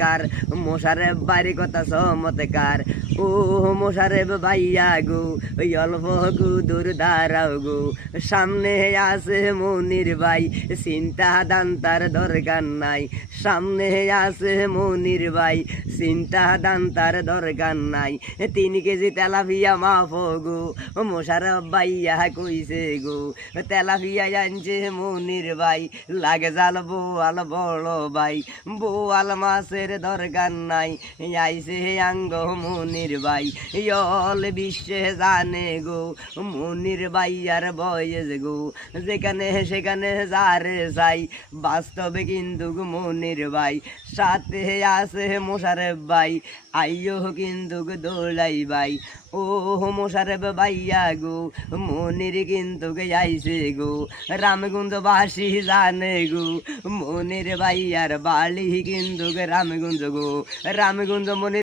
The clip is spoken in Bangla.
কার মোশারেফ বাড়ি কথা চমৎকার ও মোশারেফ ভাইয়া গো ওই অল্প গু দূর দাঁড়াও গো সামনে আছে মনির ভাই চিন্তা দান তার দরকার নাই সামনে আছে মনির ভাই চিন্তা দান তার দরকার নাই 3 কেজি তেলাপিয়া মাফ গো মোশারেফ ভাইয়া কইছে গো তেলাপিয়া আনছে মনির ভাই লাগে জাল বোয়াল বড় ভাই বোয়াল মাছের দরকার নাই আইসে আঙ্গ মনির ভাই অল বিশ্বে জানে গো মনির ভাই আর বয়স গো যেখানে সেখানে যারে চাই বাস্তবে কিন্তু মনির ভাই সাথে আছে মোশারেফ ভাই আইয়ো কিন্তু দৌড়াই ভাই ও মোশারেফ ভাইয়া গো মনির কিন্তু আইসে গো রামগঞ্জ বাসী জানে গো মনির ভাইয়ার বাড়ি কিন্তু রামগঞ্জ গো রামগঞ্জ মনির